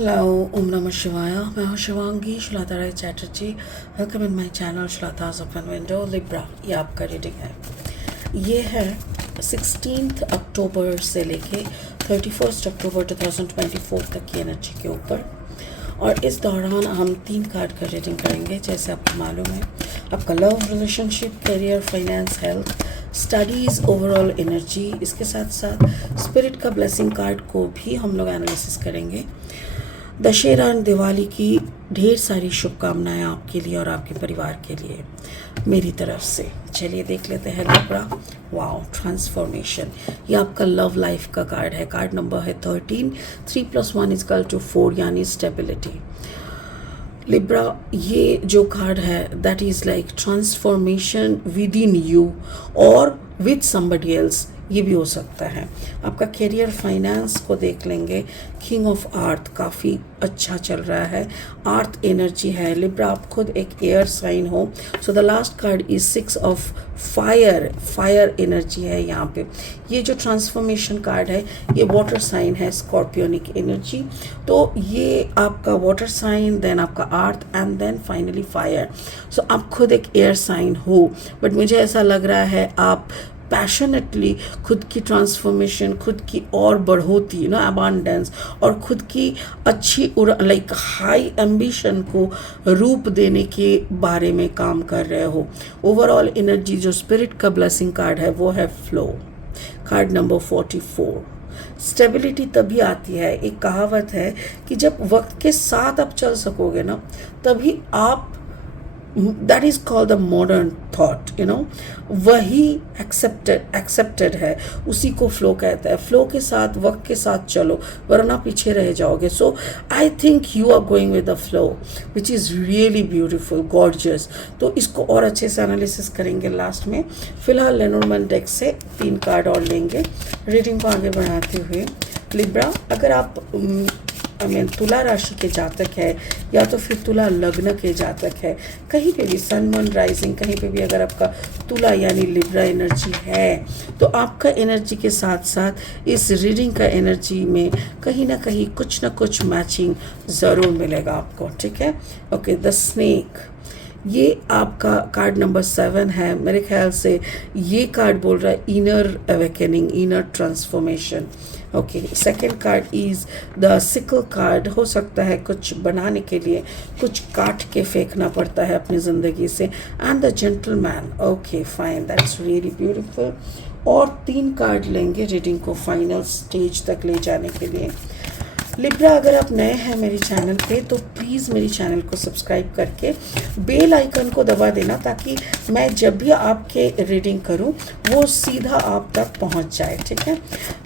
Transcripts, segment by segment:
Hello, Om Namah Shivaya. मैं हूँ Shivangi Shweta Rai Chatterjee. Welcome in my channel Shweta's open window. Libra, ये आपका रीडिंग है. ये है 16 अक्टूबर से लेके 31 अक्टूबर 2024 तक की एनर्जी के ऊपर. और इस दौरान हम 3 कार्ड का रीडिंग करेंगे. जैसे आपको मालूम है, आपका love, relationship, career, finance, health, studies, overall energy. इसके साथ साथ स्पिरिट का ब्लेसिंग कार्ड को भी हम लोग एनालिसिस करेंगे. दशहरा और दिवाली की ढेर सारी शुभकामनाएं आपके लिए और आपके परिवार के लिए मेरी तरफ से. चलिए देख लेते हैं लिब्रा. Wow, transformation. ये आपका लव लाइफ का कार्ड है. कार्ड नंबर है 13. 3+1=4 यानी स्टेबिलिटी. लिब्रा, ये जो कार्ड है that is like transformation with in you और विद समबडी एल्स. ये भी हो सकता है. आपका करियर, फाइनेंस को देख लेंगे. किंग ऑफ अर्थ काफ़ी अच्छा चल रहा है. अर्थ एनर्जी है. लिब्रा, आप खुद एक एयर साइन हो. So the last card is 6 of fire. Fire energy है यहाँ पे. ये जो ट्रांसफॉर्मेशन कार्ड है ये वाटर साइन है, स्कॉर्पियोनिक एनर्जी. तो ये आपका वाटर साइन, देन आपका earth and then finally fire. So आप खुद एक एयर साइन हो, बट मुझे ऐसा लग रहा है आप पैशनेटली खुद की ट्रांसफॉर्मेशन, खुद की और बढ़ोती, अबांडेंस और खुद की अच्छी लाइक हाई एम्बिशन को रूप देने के बारे में काम कर रहे हो. ओवरऑल एनर्जी जो स्पिरिट का ब्लेसिंग कार्ड है वो है फ्लो. Card number 44. स्टेबिलिटी तभी आती है, एक कहावत है कि जब वक्त के साथ आप चल सकोगे ना, तभी आप, that is called the modern thought, वही एक्सेप्टेड है, उसी को फ्लो कहता है. फ्लो के साथ, वक्त के साथ चलो, वरना पीछे रह जाओगे. So I think you are going with the flow which is really beautiful, gorgeous. तो इसको और अच्छे से एनालिसिस करेंगे लास्ट में. फिलहाल लेनोर्मैन डेक से 3 कार्ड और लेंगे रीडिंग को आगे बढ़ाते हुए. लिब्रा, अगर आप तुला राशि के जातक है या तो फिर तुला लग्न के जातक है, कहीं पे भी सन, मून, राइजिंग, कहीं पे भी अगर आपका तुला यानी लिब्रा एनर्जी है, तो आपका एनर्जी के साथ साथ इस रीडिंग का एनर्जी में कहीं ना कहीं कुछ ना कुछ मैचिंग ज़रूर मिलेगा आपको. ठीक है. ओके. द स्नेक, ये आपका कार्ड नंबर 7 है. मेरे ख्याल से ये कार्ड बोल रहा है inner awakening, inner transformation. Okay. Second card is the sickle card. हो सकता है कुछ बनाने के लिए कुछ काट के फेंकना पड़ता है अपनी ज़िंदगी से. And the gentleman. Okay, fine, that's really beautiful. और 3 कार्ड लेंगे रीडिंग को फाइनल स्टेज तक ले जाने के लिए. लिब्रा, अगर आप नए हैं मेरे चैनल पे तो प्लीज़ मेरे चैनल को सब्सक्राइब करके बेल आइकन को दबा देना, ताकि मैं जब भी आपके रीडिंग करूं वो सीधा आप तक पहुंच जाए. ठीक है.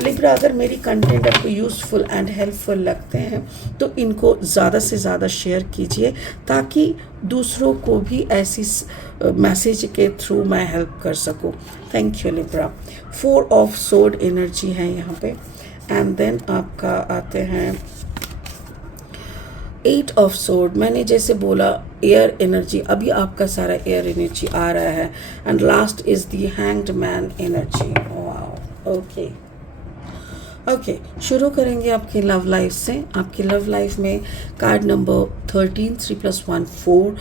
लिब्रा, अगर मेरी कंटेंट आपको यूज़फुल एंड हेल्पफुल लगते हैं तो इनको ज़्यादा से ज़्यादा शेयर कीजिए, ताकि दूसरों को भी ऐसी मैसेज के थ्रू मैं हेल्प कर सकूं. Thank you Libra. 4 of sword energy है यहाँ पे. एंड देन आपका आते हैं 8 ऑफ सोर्ड. मैंने जैसे बोला एयर एनर्जी, अभी आपका सारा एयर एनर्जी आ रहा है. And last is the hanged man energy. Wow. Okay okay, शुरू करेंगे आपकी लव लाइफ से. आपकी लव लाइफ में कार्ड नंबर 13. 3+1=4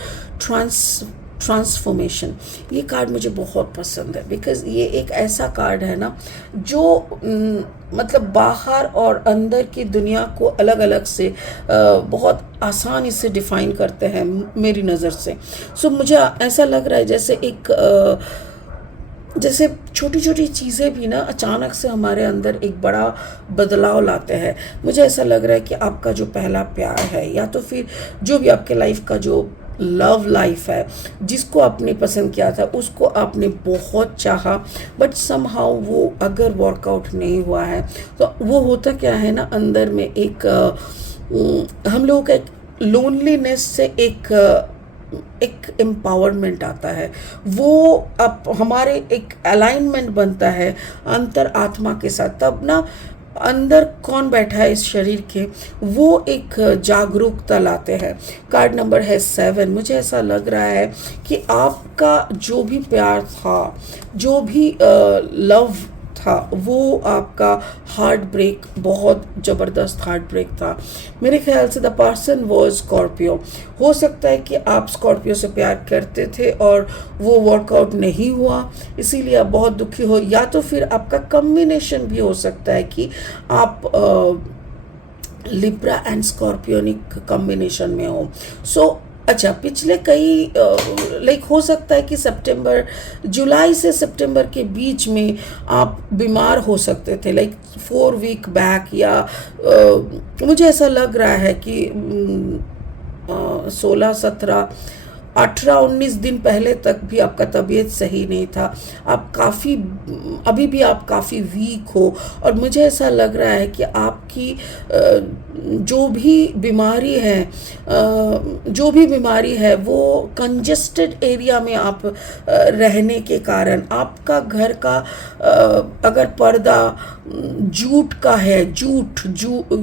ट्रांसफॉर्मेशन. ये कार्ड मुझे बहुत पसंद है बिकॉज़ ये एक ऐसा कार्ड है ना जो मतलब बाहर और अंदर की दुनिया को अलग अलग से बहुत आसानी से डिफ़ाइन करते हैं मेरी नज़र से. सो मुझे ऐसा लग रहा है जैसे जैसे छोटी छोटी चीज़ें भी ना अचानक से हमारे अंदर एक बड़ा बदलाव लाते हैं. मुझे ऐसा लग रहा है कि आपका जो पहला प्यार है या तो फिर जो भी आपके लाइफ का जो लव लाइफ है, जिसको आपने पसंद किया था उसको आपने बहुत चाहा, बट समहाउ वो अगर वर्कआउट नहीं हुआ है तो वो होता क्या है ना, अंदर में एक हम लोगों का एक लोनलीनेस से एक एम्पावरमेंट आता है. वो अब हमारे एक अलाइनमेंट बनता है अंतर आत्मा के साथ. तब ना अंदर कौन बैठा है इस शरीर के, वो एक जागरूकता लाते हैं. कार्ड नंबर है 7. मुझे ऐसा लग रहा है कि आपका जो भी प्यार था, जो भी लव था वो आपका हार्ट ब्रेक, बहुत ज़बरदस्त हार्ट ब्रेक था। मेरे ख्याल से द पर्सन वॉज स्कॉर्पियो। हो सकता है कि आप स्कॉर्पियो से प्यार करते थे और वो वर्कआउट नहीं हुआ, इसीलिए आप बहुत दुखी हो, या तो फिर आपका कॉम्बिनेशन भी हो सकता है कि आप लिब्रा एंड स्कॉर्पियोनिक कॉम्बिनेशन में हो। सो अच्छा, पिछले कई लाइक हो सकता है कि जुलाई से सितंबर के बीच में आप बीमार हो सकते थे, लाइक 4 वीक बैक, या मुझे ऐसा लग रहा है कि 16, 17, 18, 19 दिन पहले तक भी आपका तबीयत सही नहीं था। आप काफ़ी, अभी भी आप काफ़ी वीक हो, और मुझे ऐसा लग रहा है कि आपकी जो भी बीमारी है वो कंजेस्टेड एरिया में आप रहने के कारण, आपका घर का अगर पर्दा जूट का है,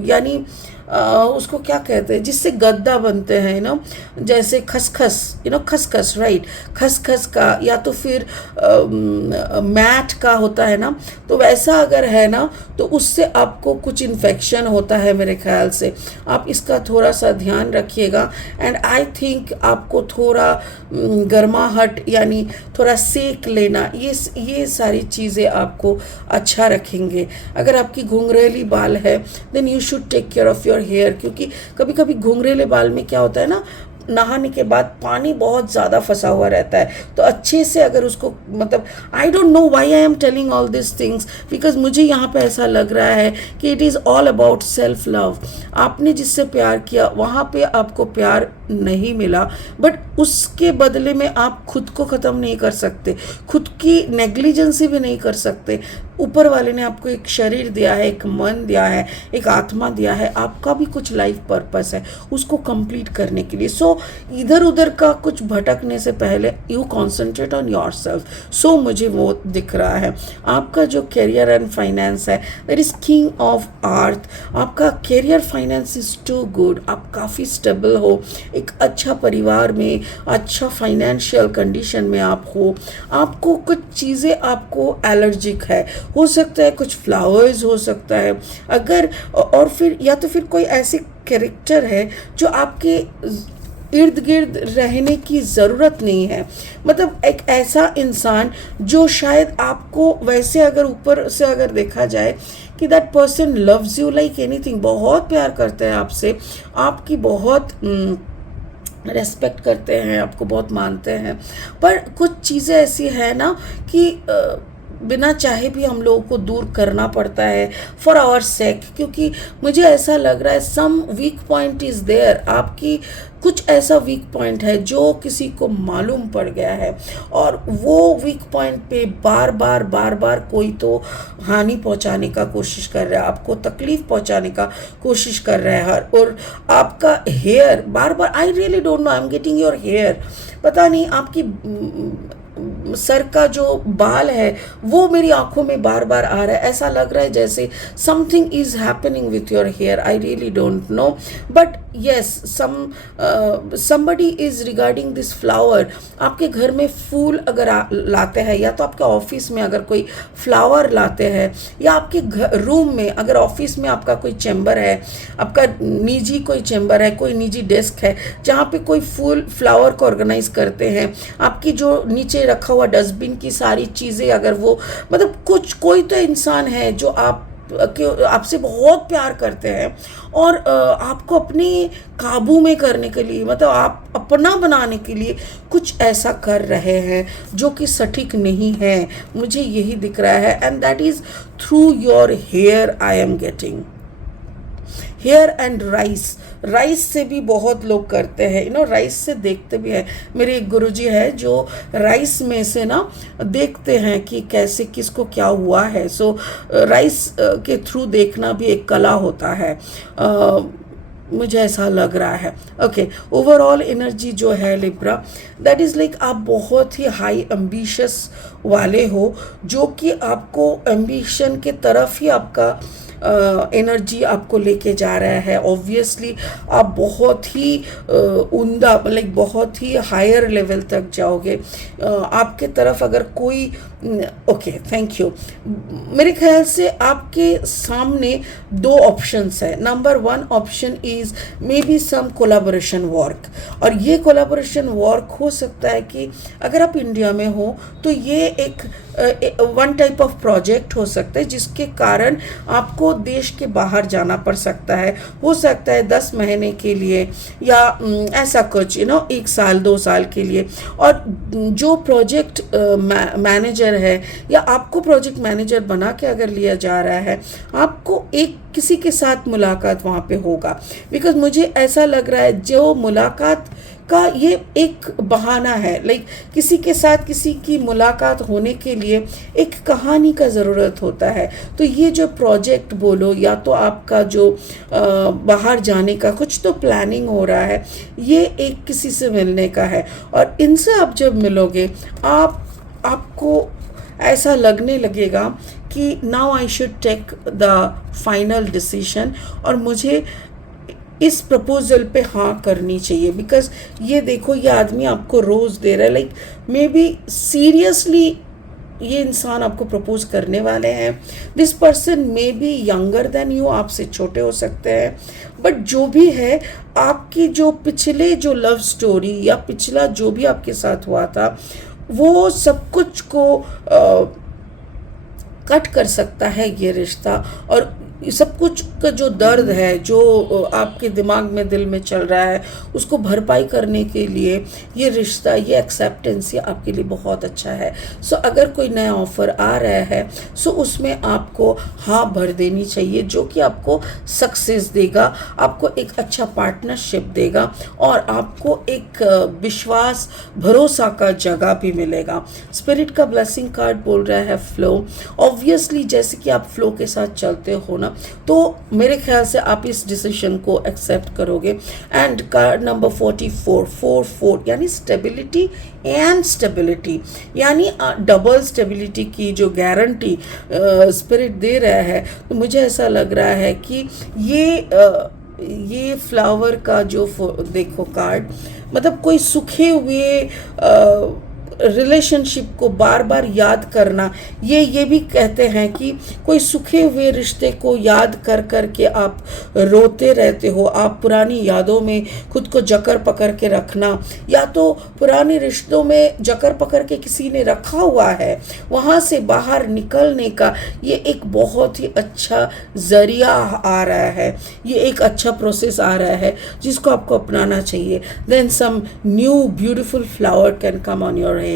यानी उसको क्या कहते हैं जिससे गद्दा बनते हैं ना, जैसे खसखस राइट, खसखस का, या तो फिर मैट का होता है ना, तो वैसा अगर है ना तो उससे आपको कुछ इन्फेक्शन होता है। मेरे ख्याल से आप इसका थोड़ा सा ध्यान रखिएगा। एंड आई थिंक आपको थोड़ा गर्माहट यानी थोड़ा सेक लेना, ये सारी चीज़ें आपको अच्छा रखेंगे। अगर आपकी घुंघरेली बाल है then you should take care of your hair, क्योंकि कभी कभी घुंघरेले बाल में क्या होता है ना, नहाने के बाद पानी बहुत ज़्यादा फंसा हुआ रहता है, तो अच्छे से अगर उसको, मतलब I don't know why I am telling all this things, because मुझे यहाँ पे ऐसा लग रहा है कि it is all about self love. आपने जिससे प्यार किया वहाँ पे आपको प्यार नहीं मिला, बट उसके बदले में आप खुद को ख़त्म नहीं कर सकते, खुद की नेग्लिजेंसी भी नहीं कर सकते। ऊपर वाले ने आपको एक शरीर दिया है, एक मन दिया है, एक आत्मा दिया है, आपका भी कुछ लाइफ पर्पस है उसको कंप्लीट करने के लिए। सो इधर उधर का कुछ भटकने से पहले you concentrate on yourself. So मुझे वो दिख रहा है। आपका जो करियर एंड फाइनेंस है that is king of earth. आपका career finance is too good, आप काफ़ी स्टेबल हो, एक अच्छा परिवार में, अच्छा फाइनेंशियल कंडीशन में आप हो। आपको कुछ चीज़ें आपको एलर्जिक है, हो सकता है कुछ फ्लावर्स हो सकता है, अगर, और फिर या तो फिर कोई ऐसी कैरेक्टर है जो आपके इर्द गिर्द रहने की ज़रूरत नहीं है, मतलब एक ऐसा इंसान जो शायद आपको, वैसे अगर ऊपर से अगर देखा जाए कि that person loves you like anything, बहुत प्यार करते हैं आपसे, आपकी बहुत रेस्पेक्ट करते हैं, आपको बहुत मानते हैं, पर कुछ चीज़ें ऐसी है ना कि बिना चाहे भी हम लोगों को दूर करना पड़ता है फॉर आवर सेक, क्योंकि मुझे ऐसा लग रहा है सम वीक पॉइंट इज़ देयर। आपकी कुछ ऐसा वीक पॉइंट है जो किसी को मालूम पड़ गया है, और वो वीक पॉइंट पे बार बार कोई तो हानि पहुंचाने का कोशिश कर रहा है, आपको तकलीफ पहुंचाने का कोशिश कर रहा है। और आपका हेयर बार बार, I really don't know, I am getting your hair, पता नहीं आपकी सर का जो बाल है वो मेरी आंखों में बार बार आ रहा है, ऐसा लग रहा है जैसे something is happening with your hair, I really don't know, but yes somebody is regarding this flower. आपके घर में फूल अगर लाते हैं, या तो आपके ऑफिस में अगर कोई फ्लावर लाते हैं, या आपके रूम में, अगर ऑफिस में आपका कोई चैम्बर है, आपका निजी कोई चैम्बर है, कोई निजी डेस्क है जहाँ पे कोई फ्लावर को ऑर्गेनाइज करते हैं, आपकी जो नीचे रखा हुआ डस्टबिन की सारी चीज़ें, अगर वो, मतलब कोई तो इंसान है जो आपसे बहुत प्यार करते हैं और आपको अपने काबू में करने के लिए, मतलब आप अपना बनाने के लिए कुछ ऐसा कर रहे हैं जो कि सटीक नहीं है, मुझे यही दिख रहा है। And that is through your hair I am getting hair and rice से भी बहुत लोग करते हैं, राइस से देखते भी हैं। मेरे एक गुरुजी है जो राइस में से ना देखते हैं कि कैसे किसको क्या हुआ है। सो राइस के थ्रू देखना भी एक कला होता है, मुझे ऐसा लग रहा है। ओके, ओवरऑल एनर्जी जो है लिब्रा, दैट इज़ लाइक आप बहुत ही हाई एम्बिशियस वाले हो, जो कि आपको एम्बिशन के तरफ ही आपका एनर्जी आपको लेके जा रहा है। ऑब्वियसली आप बहुत ही उम्दा लाइक बहुत ही हायर लेवल तक जाओगे। आपके तरफ अगर कोई ओके थैंक यू, मेरे ख्याल से आपके सामने दो ऑप्शंस है। Number one option is maybe some collaboration work, और ये कोलाबोरेशन वर्क हो सकता है कि अगर आप इंडिया में हो तो ये एक वन टाइप ऑफ प्रोजेक्ट हो सकता है जिसके कारण आपको देश के बाहर जाना पड़ सकता है। हो सकता है 10 महीने के लिए या ऐसा कुछ 1 साल 2 साल के लिए। और जो प्रोजेक्ट मैनेजर है या आपको प्रोजेक्ट मैनेजर बना के अगर लिया जा रहा है, आपको एक किसी के साथ मुलाकात वहाँ पे होगा। बिकॉज मुझे ऐसा लग रहा है जो मुलाकात का ये एक बहाना है, लाइक किसी के साथ किसी की मुलाकात होने के लिए एक कहानी का ज़रूरत होता है। तो ये जो प्रोजेक्ट बोलो या तो आपका जो बाहर जाने का कुछ तो प्लानिंग हो रहा है, ये एक किसी से मिलने का है। और इनसे आप जब मिलोगे आपको ऐसा लगने लगेगा कि now I should take the final decision और मुझे इस प्रपोजल पे हाँ करनी चाहिए। बिकॉज ये देखो, ये आदमी आपको रोज़ दे रहा है, लाइक मे बी सीरियसली ये इंसान आपको प्रपोज करने वाले हैं। This person may be younger than you, आपसे छोटे हो सकते हैं, बट जो भी है आपकी जो पिछले जो लव स्टोरी या पिछला जो भी आपके साथ हुआ था वो सब कुछ को कट कर सकता है ये रिश्ता। और सब कुछ का जो दर्द है जो आपके दिमाग में दिल में चल रहा है उसको भरपाई करने के लिए ये रिश्ता, ये एक्सेप्टेंस ये आपके लिए बहुत अच्छा है। सो अगर कोई नया ऑफ़र आ रहा है सो उसमें आपको हाँ भर देनी चाहिए, जो कि आपको सक्सेस देगा, आपको एक अच्छा पार्टनरशिप देगा और आपको एक विश्वास भरोसा का जगह भी मिलेगा। स्पिरिट का ब्लेसिंग कार्ड बोल रहा है फ्लो। ऑब्वियसली जैसे कि आप फ्लो के साथ चलते हो ना, तो मेरे ख्याल से आप इस डिसीजन को एक्सेप्ट करोगे। एंड कार्ड नंबर 44 यानी स्टेबिलिटी एंड स्टेबिलिटी, यानी डबल स्टेबिलिटी की जो गारंटी स्पिरिट दे रहा है। तो मुझे ऐसा लग रहा है कि ये फ्लावर का जो देखो कार्ड, मतलब कोई सूखे हुए रिलेशनशिप को बार बार याद करना, ये भी कहते हैं कि कोई सूखे हुए रिश्ते को याद कर कर के आप रोते रहते हो। आप पुरानी यादों में खुद को जकड़ पकड़ के रखना, या तो पुराने रिश्तों में जकड़ पकड़ के किसी ने रखा हुआ है, वहाँ से बाहर निकलने का ये एक बहुत ही अच्छा ज़रिया आ रहा है, ये एक अच्छा प्रोसेस आ रहा है जिसको आपको अपनाना चाहिए। Then some new beautiful flower can come on your hair,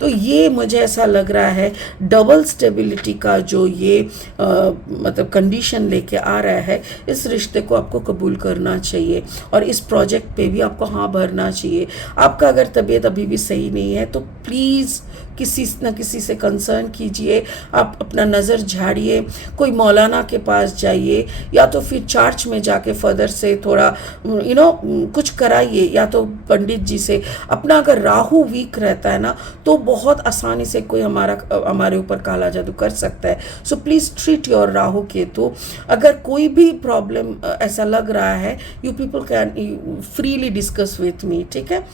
तो ये मुझे ऐसा लग रहा है डबल स्टेबिलिटी का जो ये मतलब कंडीशन लेके आ रहा है, इस रिश्ते को आपको कबूल करना चाहिए और इस प्रोजेक्ट पे भी आपको हाँ भरना चाहिए। आपका अगर तबीयत अभी भी सही नहीं है तो प्लीज़ किसी न किसी से कंसर्न कीजिए, आप अपना नज़र झाड़िए, कोई मौलाना के पास जाइए या तो फिर चर्च में जाके फर्दर से थोड़ा कुछ कराइए, या तो पंडित जी से। अपना अगर राहु वीक रहता है ना तो बहुत आसानी से कोई हमारे ऊपर काला जादू कर सकता है। So please treat your Rahu Ketu. अगर कोई भी प्रॉब्लम ऐसा लग रहा है, you people can freely discuss with me, ठीक है।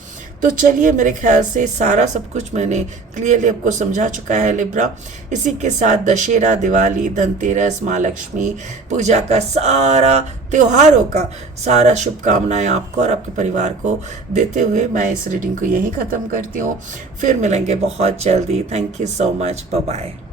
तो चलिए, मेरे ख्याल से सारा सब कुछ मैंने क्लियरली आपको समझा चुका है लिब्रा। इसी के साथ दशहरा, दिवाली, धनतेरस, माँ लक्ष्मी पूजा का सारा त्योहारों का सारा शुभकामनाएं आपको और आपके परिवार को देते हुए मैं इस रीडिंग को यहीं ख़त्म करती हूँ। फिर मिलेंगे बहुत जल्दी। Thank you so much, bye bye.